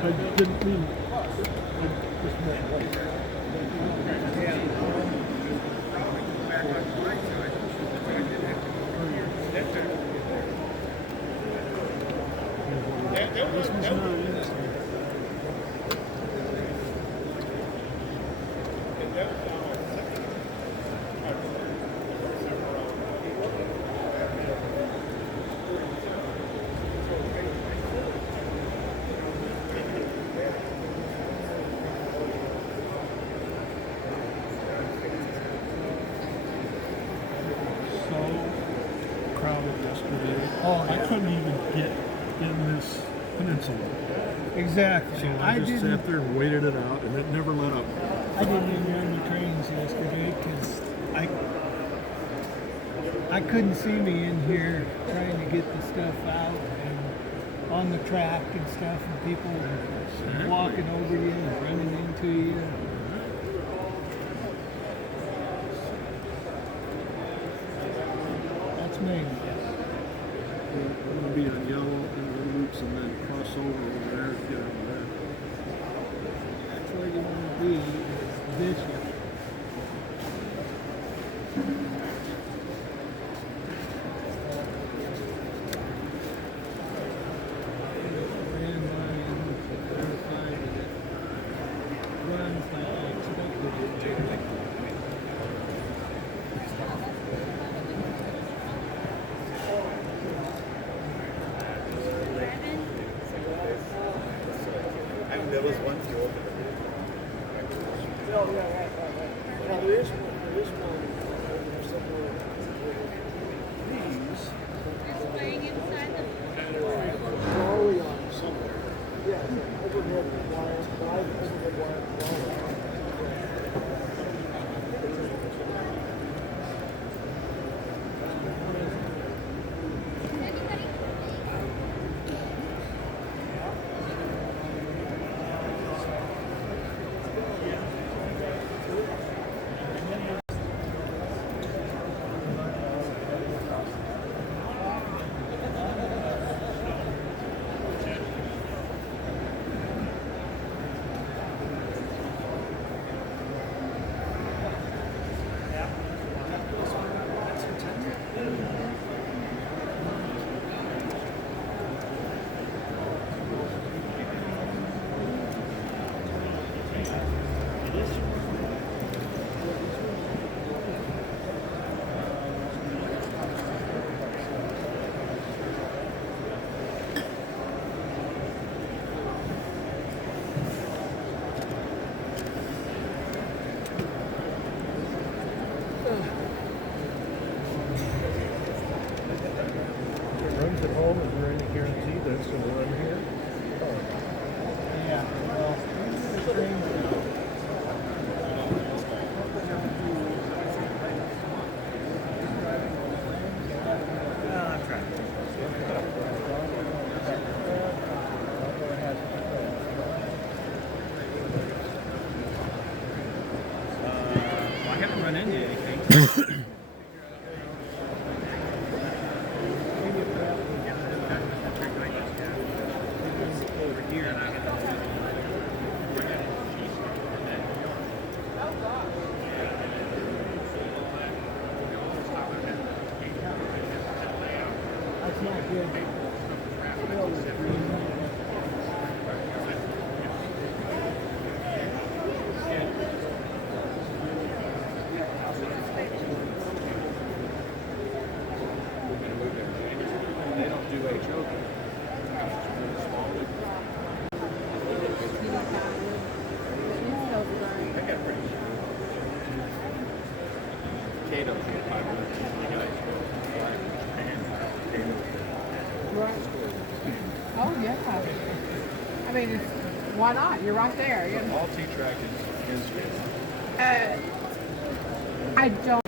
I didn't mean, I just meant like. This was not it. Crowded yesterday. Oh, I couldn't even get in this peninsula. Exactly. So I just sat there and waited it out, and it never let up. I didn't even run the trains yesterday because I couldn't see me in here trying to get the stuff out and on the track and stuff, and people walking over you and running into you. That's me. I'm going to be on yellow in the loops and then cross over there and get over there. That's where you want to be, is this way. There was one joke. Oh, yeah, right. Now, there is one somewhere. These are already on somewhere. Yeah, overhead wire, overhead wire. Runs at home, is there any guarantee that it's going to run here? Yeah, well, the train I haven't run into anything. that's not good. They don't do HO. Oh yeah. I mean, why not? You're right there. You know. All T-Trak is I don't.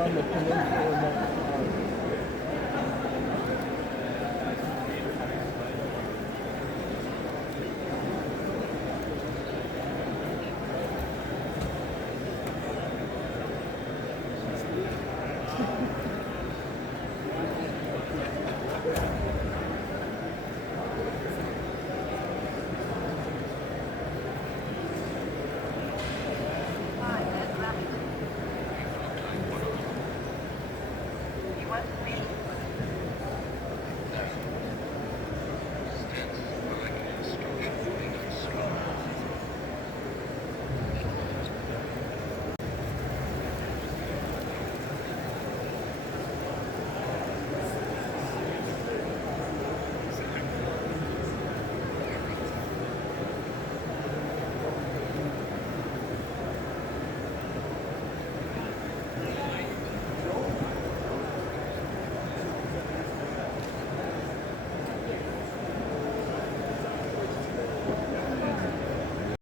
on the peninsula.